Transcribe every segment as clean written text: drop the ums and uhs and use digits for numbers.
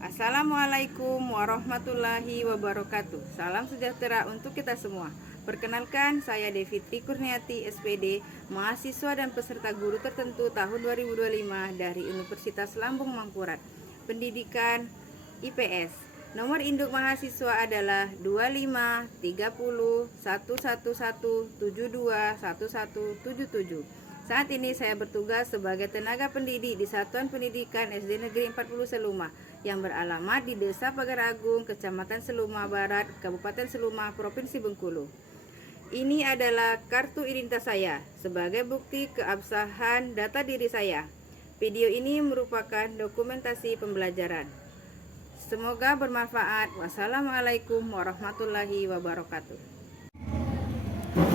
Assalamualaikum warahmatullahi wabarakatuh. Salam sejahtera untuk kita semua. Perkenalkan, saya Devi Tri Kurniati, SPD, mahasiswa dan peserta guru tertentu tahun 2025 dari Universitas Lambung Mangkurat, pendidikan IPS. Nomor induk mahasiswa adalah 25 30 111 72 1177. Saat ini saya bertugas sebagai tenaga pendidik di Satuan Pendidikan SD Negeri 40 Seluma yang beralamat di Desa Pagar Agung, Kecamatan Seluma Barat, Kabupaten Seluma, Provinsi Bengkulu. Ini adalah kartu identitas saya sebagai bukti keabsahan data diri saya. Video ini merupakan dokumentasi pembelajaran. Semoga bermanfaat. Wassalamualaikum warahmatullahi wabarakatuh.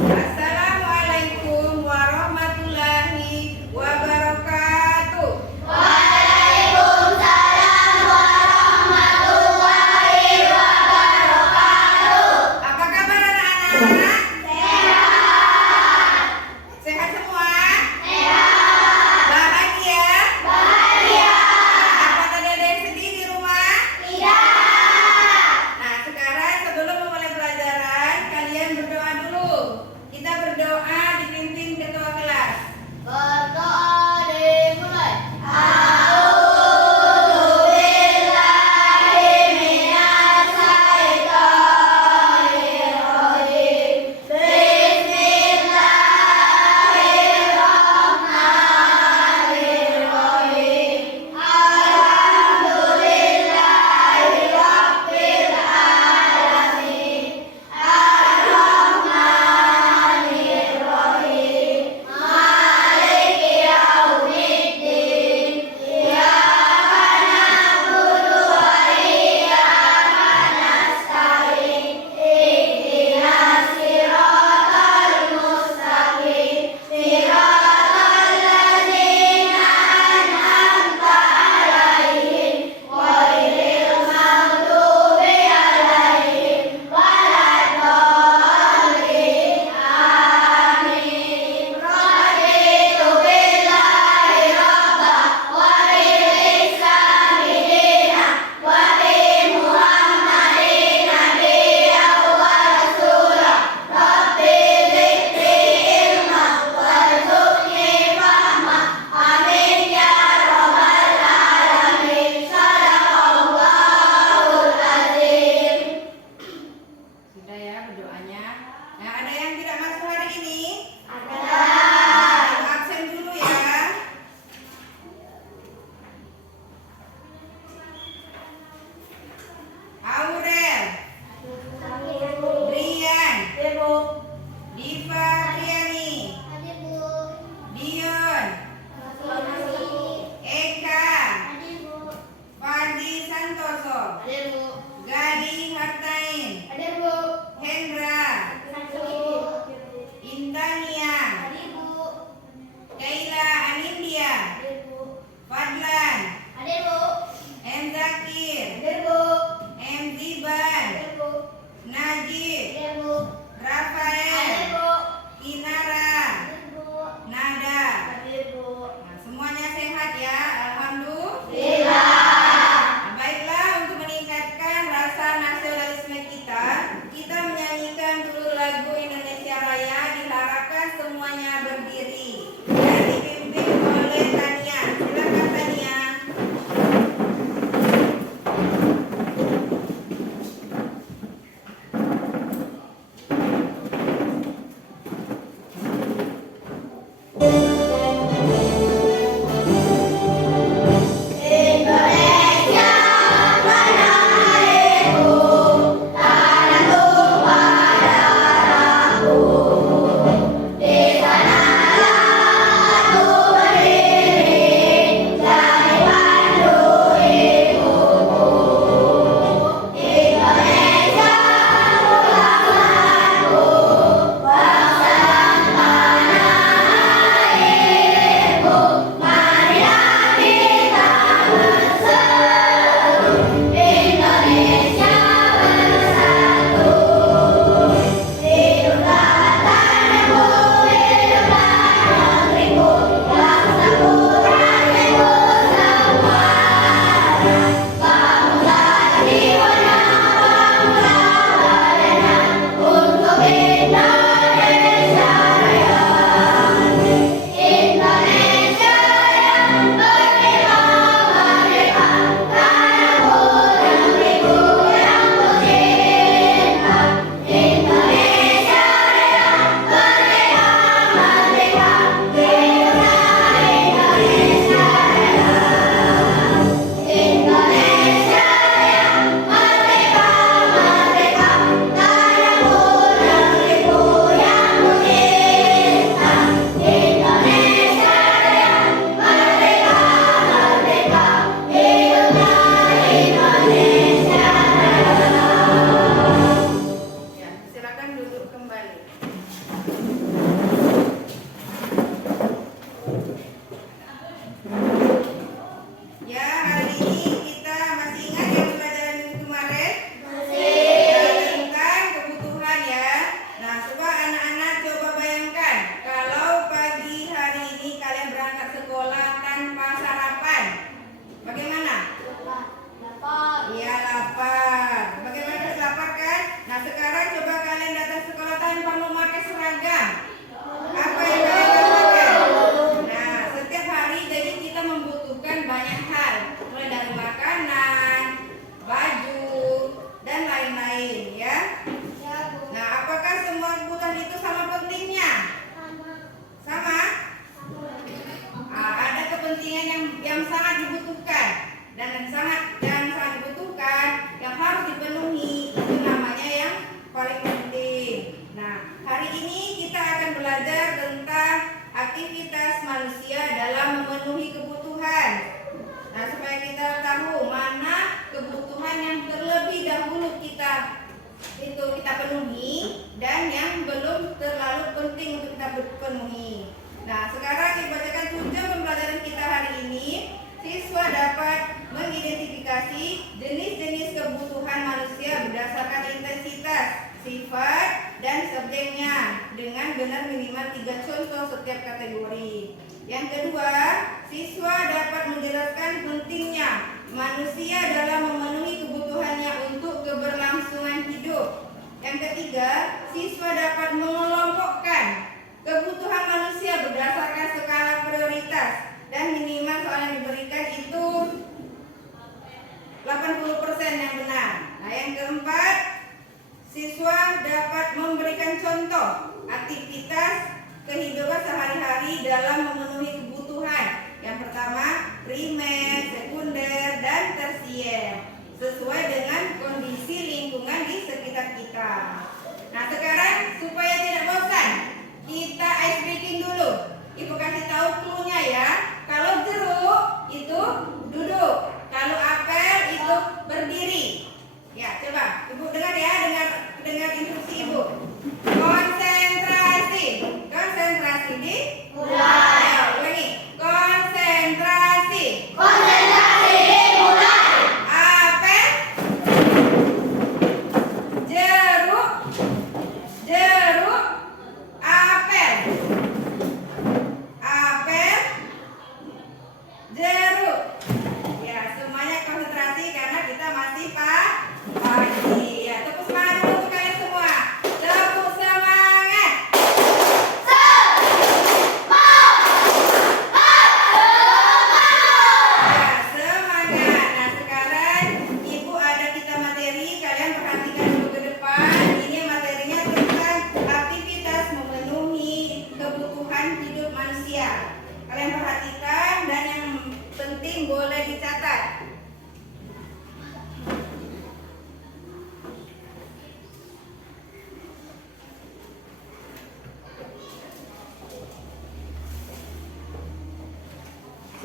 Assalamualaikum warahmatullahi wabarakatuh. Waalaikumsalam warahmatullahi wabarakatuh. Apa kabar anak-anak? Sehat. Sehat semua? Sehat. Bahagia? Bahagia. Apa tadi ada yang sedih di rumah? Tidak. Nah, sekarang sebelum memulai pelajaran, kalian berdoa dulu. Kita berdoa dipimpin ketua kelas. Berdoa makanan, baju, dan lain-lain ya. Nah, apakah semua kebutuhan itu sama pentingnya? Sama? Ada kepentingan yang sangat dibutuhkan dan yang sangat dibutuhkan yang harus dipenuhi, itu namanya yang paling penting. Nah, hari ini kita akan belajar tentang aktivitas manusia dalam memenuhi kebutuhan. Nah, supaya kita tahu mana kebutuhan yang terlebih dahulu kita penuhi dan yang belum terlalu penting untuk kita penuhi. Nah, sekarang dibacakan tujuan pembelajaran kita hari ini. Siswa dapat mengidentifikasi jenis-jenis kebutuhan manusia berdasarkan intensitas, sifat, dan subjeknya dengan benar minimal 3 contoh setiap kategori. Yang kedua, siswa dapat menjelaskan pentingnya manusia dalam memenuhi kebutuhannya untuk keberlangsungan hidup. Yang ketiga, siswa dapat mengelompokkan kebutuhan manusia berdasarkan skala prioritas dan minimal soal yang diberikan itu 80% yang benar. Nah, yang keempat, siswa dapat memberikan contoh aktivitas kehidupan sehari-hari dalam memenuhi kebutuhan. Yang pertama, primer, sekunder, dan tersier, sesuai dengan kondisi lingkungan di sekitar kita. Nah, sekarang supaya tidak bosan, kita ice breaking dulu. Ibu kasih tahu clue-nya ya. Kalau jeruk itu duduk, kalau apel itu berdiri. Ya, coba Ibu dengar ya, dengar instruksi Ibu. Konsentrasi di Mulai. Ayo, ulangi. Konsentrasi. Konsentrasi dimulai. Apel, jeruk, apel, jeruk. Ya, semuanya konsentrasi karena kita masih pagi. Ya, tepuk semangat dulu untuk kalian semua. Tepuk semangat. Ya, semangat. Nah, sekarang Ibu ada kita materi, kalian perhatikan dulu ke depan. Ini materinya tentang aktivitas memenuhi kebutuhan hidup manusia. Kalian perhatikan dan yang penting boleh dicatat.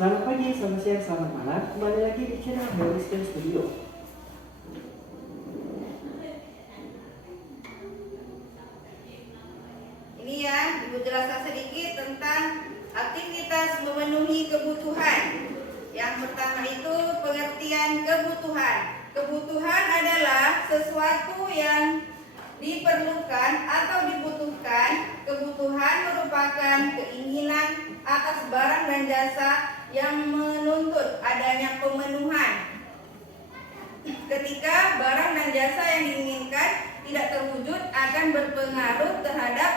Selamat pagi, selamat siang, selamat malam. Kembali lagi di channel Healthy STEM Studio. Ini ya, Ibu jelaskan sedikit tentang aktivitas memenuhi kebutuhan. Yang pertama itu pengertian kebutuhan. Kebutuhan adalah sesuatu yang diperlukan atau dibutuhkan. Kebutuhan merupakan keinginan atas barang dan jasa yang menuntut adanya pemenuhan. Ketika barang dan jasa yang diinginkan tidak terwujud akan berpengaruh terhadap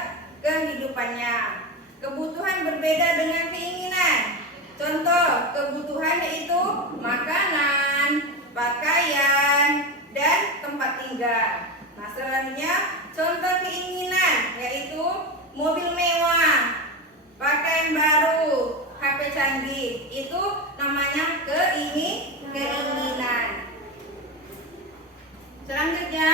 kehidupannya. Kebutuhan berbeda dengan keinginan. Contoh kebutuhan yaitu makanan, pakaian, dan tempat tinggal. Nah, selanjutnya contoh keinginan yaitu mobil mewah, pakaian baru, HP canggih. Itu namanya keinginan. Selanjutnya,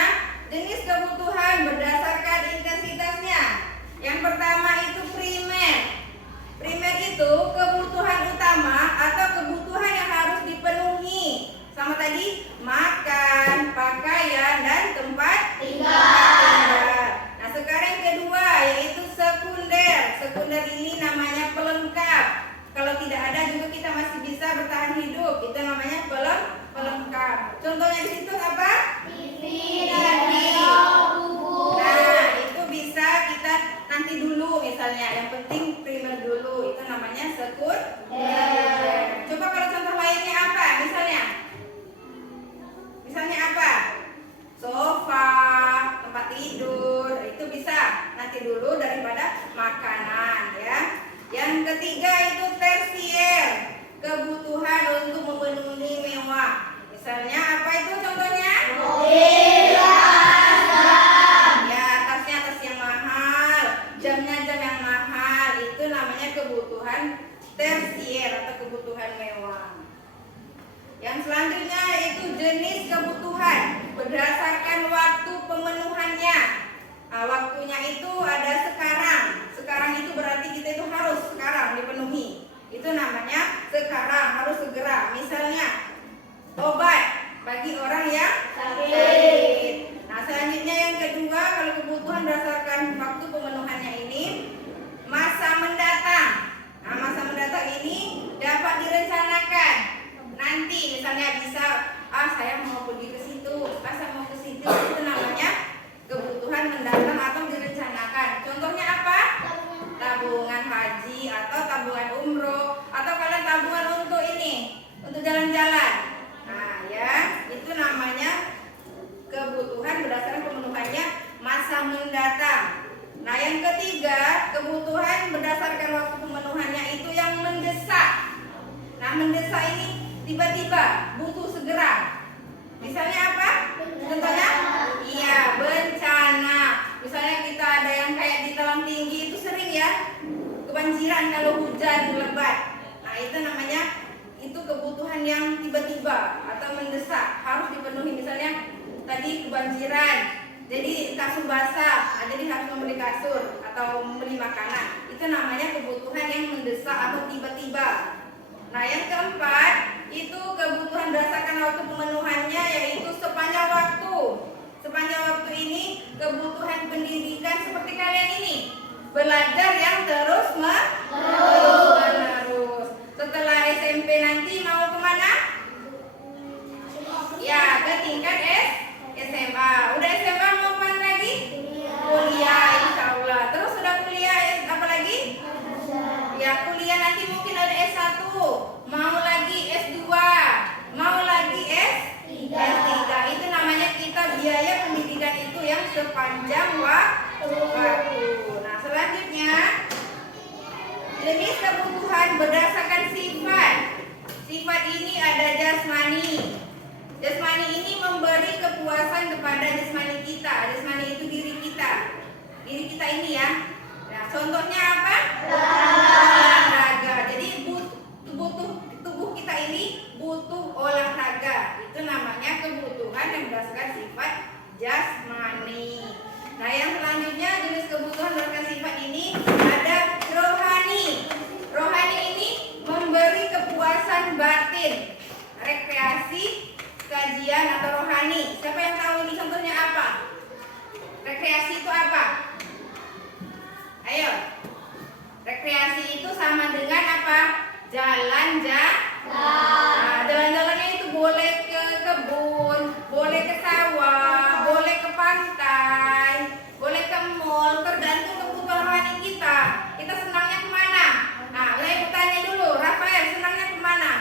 jenis kebutuhan berdasarkan intensitasnya. Yang pertama itu primer. Primer itu kebutuhan utama atau kebutuhan yang harus dipenuhi. Sama tadi, makan, pakaian, dan tempat tinggal. Nah, sekarang yang kedua yaitu sekunder. Sekunder ini namanya pelengkap. Kalau tidak ada juga kita masih bisa bertahan hidup. Itu namanya pelengkap. Contohnya di situ apa? TV, radio, buku. Nah, itu bisa kita nanti dulu misalnya. Yang penting primer dulu. Itu namanya sekunder. Coba kalau contoh lainnya apa? Misalnya bisa, saya mau pergi ke situ, saya mau ke situ. Itu namanya kebutuhan mendatang atau direncanakan. Contohnya apa? Tabungan haji atau tabungan umroh, atau kalian tabungan untuk ini, untuk jalan-jalan. Nah, ya, itu namanya kebutuhan berdasarkan pemenuhannya masa mendatang. Nah, yang ketiga, kebutuhan berdasarkan waktu pemenuhannya itu yang mendesak. Nah, mendesak ini tiba-tiba, butuh segera. Misalnya apa? Contohnya? Iya, bencana. Misalnya kita ada yang kayak di Talang Tinggi itu sering ya, kebanjiran kalau hujan lebat. Nah, itu namanya itu kebutuhan yang tiba-tiba atau mendesak, harus dipenuhi. Misalnya tadi kebanjiran, jadi kasur basah, jadi harus membeli kasur atau membeli makanan. Itu namanya kebutuhan yang mendesak atau tiba-tiba. Nah, yang keempat itu kebutuhan berdasarkan waktu pemenuhannya, yaitu sepanjang waktu. Sepanjang waktu ini kebutuhan pendidikan seperti kalian ini, belajar yang terus menerus. Setelah SMP nanti mau kemana? Ya, ke tingkat SMA. Udah SMA mau kemana lagi? Kuliah, insya Allah. Terus sudah kuliah apa lagi? Ya, kuliah nanti mungkin ada S1, mau lagi S2, mau lagi S3. Itu namanya kita biaya pendidikan itu yang sepanjang waktu. Nah, selanjutnya jenis kebutuhan berdasarkan sifat. Sifat ini ada jasmani. Jasmani ini memberi kepuasan kepada jasmani kita. Jasmani itu diri kita. Diri kita ini ya. Nah, contohnya apa? Olahraga. Jadi tubuh kita ini butuh olahraga. Itu namanya kebutuhan yang berdasarkan sifat jasmani. Nah, yang selanjutnya jenis kebutuhan berdasarkan sifat ini ada rohani. Rohani ini memberi kepuasan batin, rekreasi, kajian atau rohani. Siapa yang tahu ini contohnya apa? Rekreasi itu apa? Ayo. Rekreasi itu sama dengan apa? Jalan-jalan. Nah, jalan-jalannya itu boleh ke kebun, boleh ke sawah, boleh ke pantai, boleh ke mall, tergantung kebutuhan rohani kita. Kita senangnya kemana? Nah, saya bertanya dulu, Rafael senangnya kemana?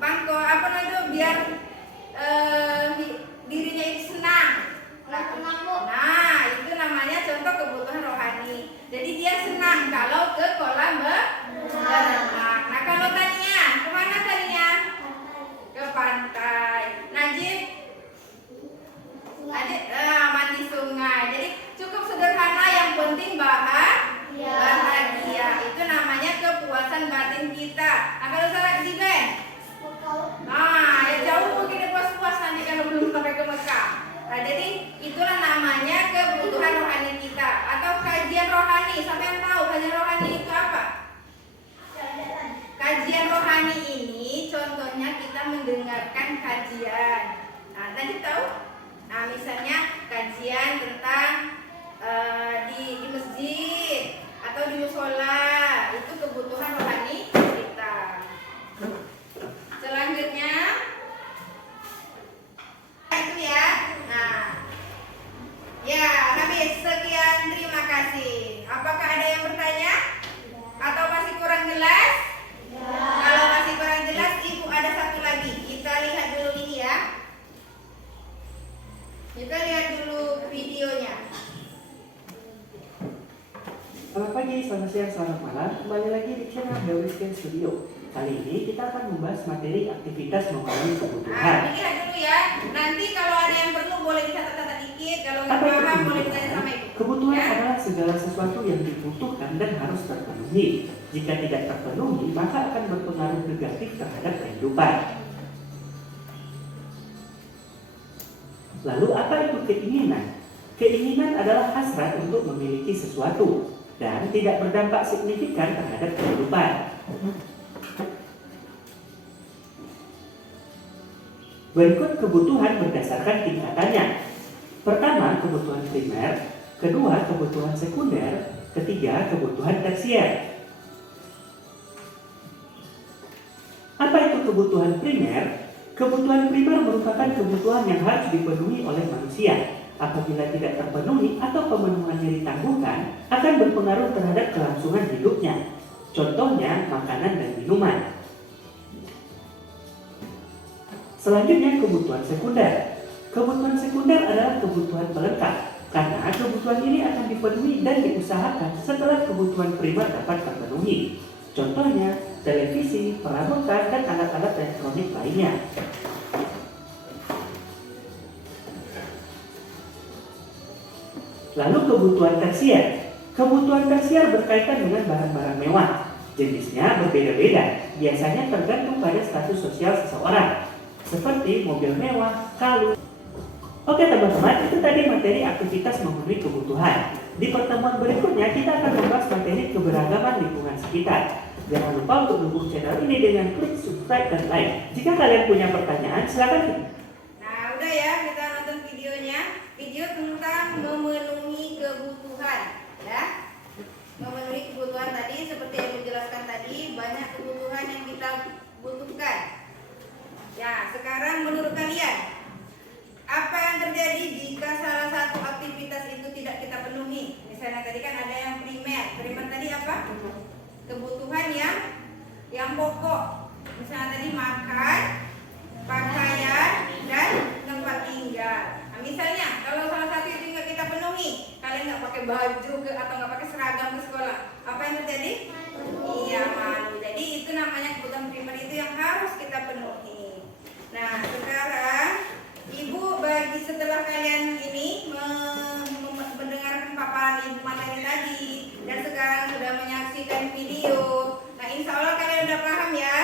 Bangko, apa namanya itu biar dirinya itu senang. Nah, itu namanya contoh kebutuhan rohani. Jadi dia senang kalau ke kolam berenang. Nah, kalau tadinya kemana tadinya? Ke pantai. Najib mandi sungai. Jadi cukup sederhana, yang penting bahagia. Itu namanya kepuasan batin kita. Nah, kalau salah di band, ya jauh mungkin puas-puas nanti kalau belum sampai ke Mekah. Nah, jadi itulah namanya kebutuhan rohani kita atau kajian rohani. Siapa yang tahu kajian rohani itu apa? Kajian rohani ini contohnya kita mendengarkan kajian. Nah, tadi tahu? Nah, misalnya kajian tentang di masjid atau di musola, itu kebutuhan rohani kita. Selanjutnya itu ya. Nah, ya habis. Sekian, terima kasih. Apakah ada yang bertanya? Atau masih kurang jelas? Kalau masih kurang jelas, Ibu ada satu lagi. Kita lihat dulu ini ya. Kita lihat dulu videonya. Selamat pagi, selamat siang, selamat malam. Kembali lagi di channel Hewiskin Studio. Kali ini kita akan membahas materi aktivitas memenuhi kebutuhan. Nah, lihat dulu ya. Nanti kalau ada yang perlu boleh dicatat-catat dikit. Kalau nggak paham boleh ditanya sama Ibu. Kebutuhan Ya. adalah segala sesuatu yang dibutuhkan dan harus terpenuhi. Jika tidak terpenuhi, maka akan berpengaruh negatif terhadap kehidupan. Lalu apa itu keinginan? Keinginan adalah hasrat untuk memiliki sesuatu dan tidak berdampak signifikan terhadap kehidupan. Berikut kebutuhan berdasarkan tingkatannya. Pertama, kebutuhan primer. Kedua, kebutuhan sekunder. Ketiga, kebutuhan tersier. Apa itu kebutuhan primer? Kebutuhan primer merupakan kebutuhan yang harus dipenuhi oleh manusia. Apabila tidak terpenuhi atau pemenuhannya ditangguhkan, akan berpengaruh terhadap kelangsungan hidupnya. Contohnya, makanan dan minuman. Selanjutnya, kebutuhan sekunder. Kebutuhan sekunder adalah kebutuhan pelengkap, karena kebutuhan ini akan dipenuhi dan diusahakan setelah kebutuhan primer dapat terpenuhi. Contohnya, televisi, perabotan, dan alat-alat elektronik lainnya. Lalu kebutuhan tersier. Kebutuhan tersier berkaitan dengan barang-barang mewah. Jenisnya berbeda-beda, biasanya tergantung pada status sosial seseorang, seperti mobil mewah, kalung. Oke teman-teman, itu tadi materi aktivitas memenuhi kebutuhan. Di pertemuan berikutnya kita akan membahas materi keberagaman lingkungan sekitar. Jangan lupa untuk dukung channel ini dengan klik subscribe dan like. Jika kalian punya pertanyaan, silakan. Nah, udah ya, kita nonton videonya. Video tentang memenuhi kebutuhan, ya. Memenuhi kebutuhan tadi seperti yang dijelaskan tadi, banyak kebutuhan yang kita butuhkan. Ya, sekarang menurut kalian, apa yang terjadi jika salah satu aktivitas itu tidak kita penuhi? Misalnya tadi kan ada yang primer. Primer tadi apa? Kebutuhan yang pokok. Misalnya tadi makan, pakaian, dan tempat tinggal. Nah, misalnya kalau salah satu itu nggak kita penuhi, kalian nggak pakai baju atau nggak pakai seragam ke sekolah, apa yang terjadi? Iya, malu. Jadi itu namanya kebutuhan primer itu yang harus kita penuhi. Nah, sekarang Ibu bagi setelah kalian ini mendengarkan paparan Ibu materi tadi dan sekarang sudah menyaksikan video. Nah, insya Allah kalian udah paham ya.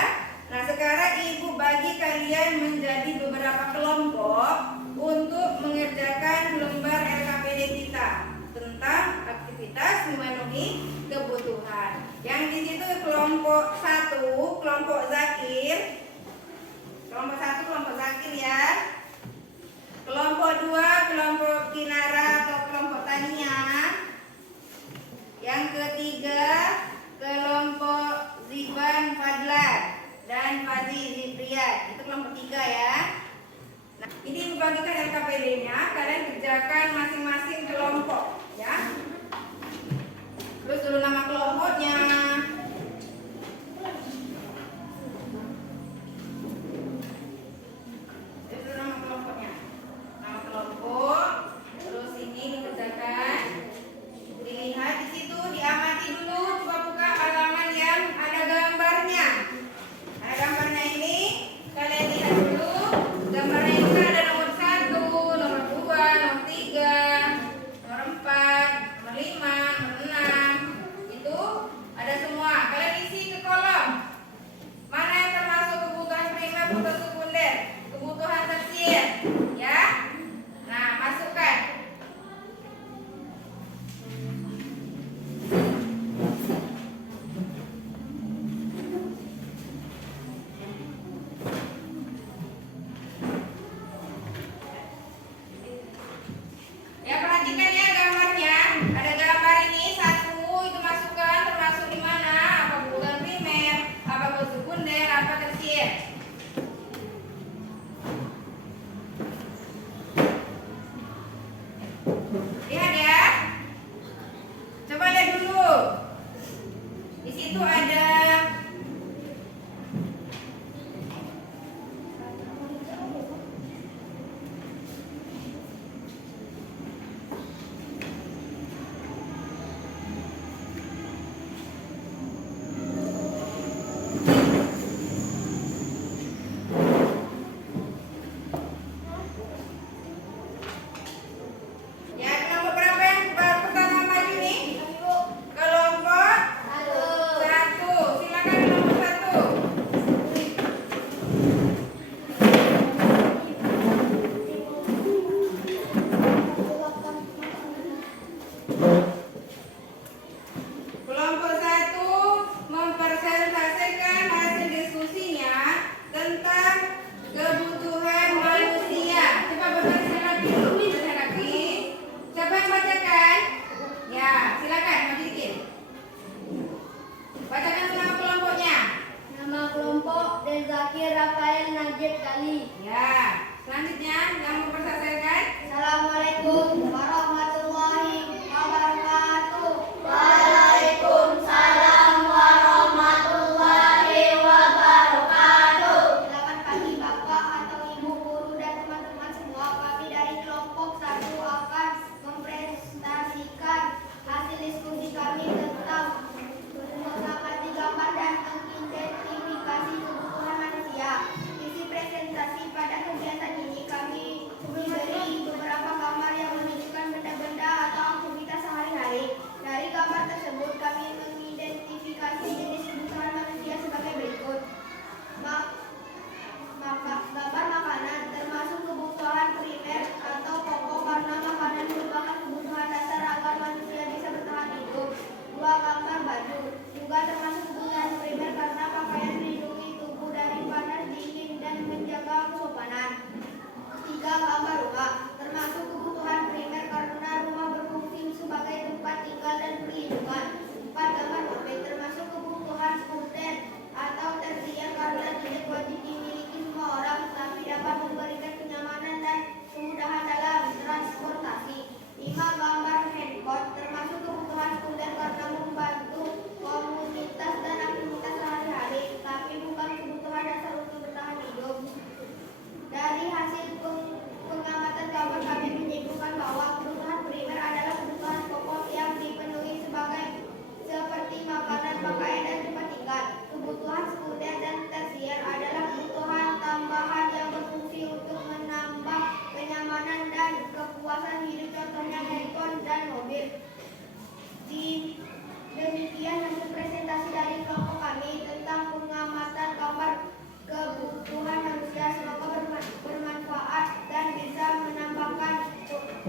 Nah, sekarang Ibu bagi kalian menjadi beberapa kelompok untuk mengerjakan lembar LKPD kita tentang aktivitas memenuhi kebutuhan. Yang di situ kelompok 1, kelompok Zakir. Kelompok 1 kelompok Zakir ya. Kelompok 2 kelompok Kinara atau kelompok Tania. Yang ketiga kelompok Ziban Fadlan dan Fazi Zipriat. Itu kelompok 3 ya. Nah, ini membagikan LKPD-nya, kalian kerjakan masing-masing kelompok ya. Terus dulu nama kelompoknya. Terus ini dikerjakan, dilihat di situ, diamati dulu, coba buka halaman yang ada gambarnya. Ada gambarnya ini, kalian lihat dulu. Gambarnya itu ada nomor 1, nomor 2, nomor 3, nomor 4, nomor 5, nomor 6. Itu ada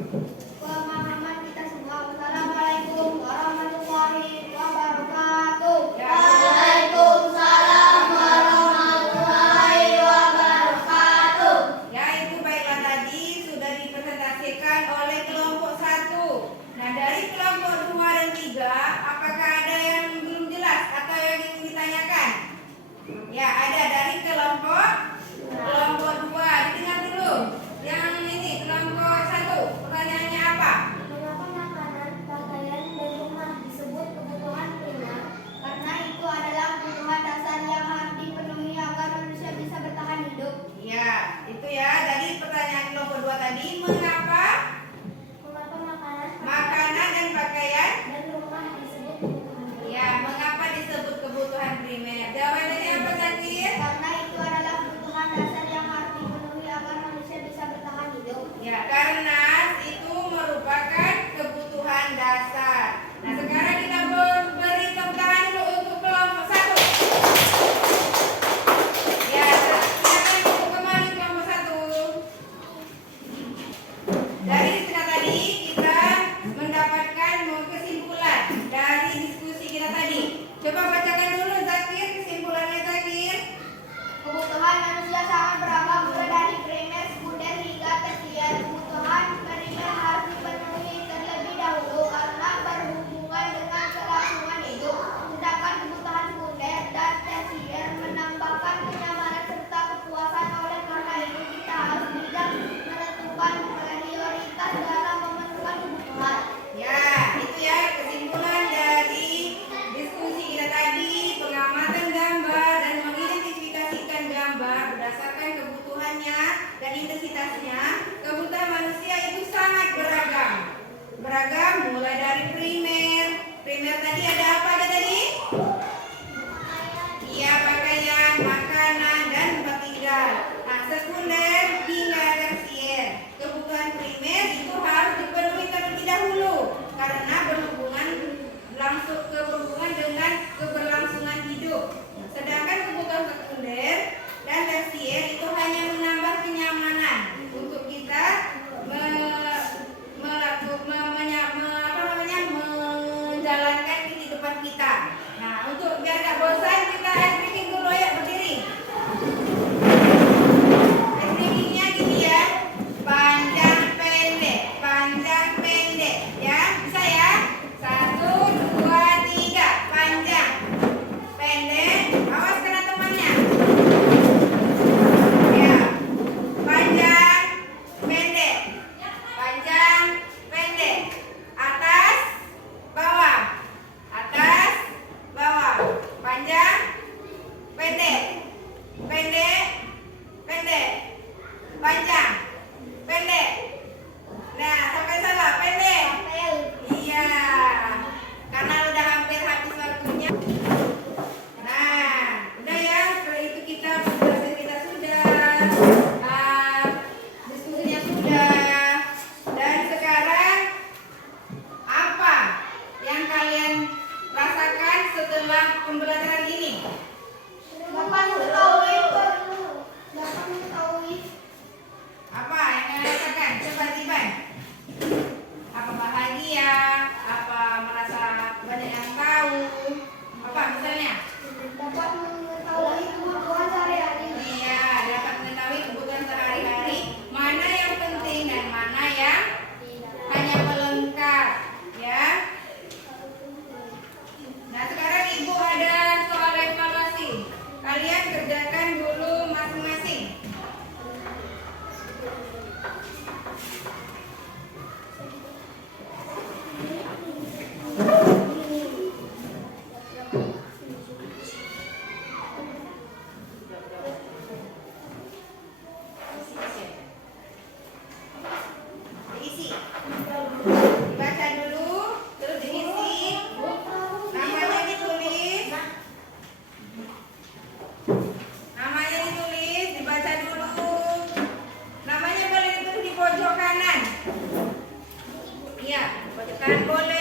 Pemahaman kita semua. Wassalamualaikum warahmatullahi wabarakatuh. Waalaikumsalam warahmatullahi wabarakatuh. Ya, itu baiklah tadi sudah dipresentasikan oleh kelompok 1. Nah, dari kelompok 2 dan 3, apakah ada yang belum jelas atau yang ingin ditanyakan? Ya, ada dari kelompok 2. Didengar dulu. Yang ini kelompok 1. Pertanyaannya apa? Mengapa makanan, pakaian, dan rumah disebut kebutuhan primer? Karena itu adalah kebutuhan dasar yang harus dipenuhi agar manusia bisa bertahan hidup. Ya, itu ya. Dari pertanyaan kelompok 2 tadi, mengapa Mengapa makanan, makanan dan pakaian? dan rumah disebut kebutuhan primer? Ya, mengapa disebut kebutuhan primer? Jawabannya apa, Zakir? Karena itu adalah kebutuhan dasar yang harus dipenuhi agar manusia bisa bertahan hidup. Ya, karena itu merupakan kebutuhan dasar. Nah, sekarang kita beri tepuk tangan dulu untuk kelompok 1. Ya, silakan untuk kembali kelompok 1. Dari setengah tadi kita mendapatkan kesimpulan dari diskusi kita tadi. Coba bacakan dulu, Zakir, kesimpulannya, Zakir. Kebutuhan manusia sangat beragam, mulai dari primer, sekunder, hingga tersier. Kebutuhan primer harus dipenuhi terlebih dahulu karena berhubungan dengan kelangsungan hidup. Sedangkan kebutuhan sekunder dan tersier menambahkan kenyamanan serta kepuasan. Oleh karena itu kita harus bijak menentukan prioritas dalam memenuhi kebutuhan. Ya, itu ya kesimpulan dari diskusi kita tadi, pengamatan gambar dan mengidentifikasikan gambar berdasarkan kebutuhannya dan intensitasnya. Kebutuhan manusia itu sangat beragam. Beragam mulai dari primer. Primer tadi ada apa aja tadi? Iya, pakaian, makanan, dan tempat tinggal. Nah, sekunder hingga tersier. Kebutuhan primer itu harus dipenuhi terlebih dahulu karena berhubungan dengan keberlangsungan hidup. Sedangkan kebutuhan sekunder dan tersier itu hanya menambah kenyamanan untuk kita menjalankan kehidupan kita. Nah, untuk biar gak bosan kita ice breaking dulu ya, berdiri. Ice breakingnya gini ya, panjang pendek, ya bisa ya. 1, 2, 3, panjang, pendek. Awas kena temannya. Ya, panjang, pendek, atas, bawah, panjang, pendek, panjang, pendek. Nah, sampai salah, pendek. Iya, karena udah hampir habis waktunya. Nah, udah ya, setelah itu kita sudah, diskusinya sudah. Dan sekarang apa yang kalian rasakan setelah pembelajaran ini? Dapat mengetahui Apa yang kalian rasakan? Coba Tiban. Apa bahagia? Apa merasa banyak yang tahu? Apa misalnya? dapat mengetahui kebutuhan sehari-hari. Iya, dapat mengetahui kebutuhan sehari-hari, mana yang penting dan mana yang hanya pelengkap, ya. Nah, sekarang Ibu ada soal evaluasi. Kalian kerjakan dulu masing-masing. Diisi. Dibaca dulu, terus diisi. Namanya ditulis. Dibaca dulu. Namanya boleh ditulis di pojok kanan. Iya, pojok kanan boleh.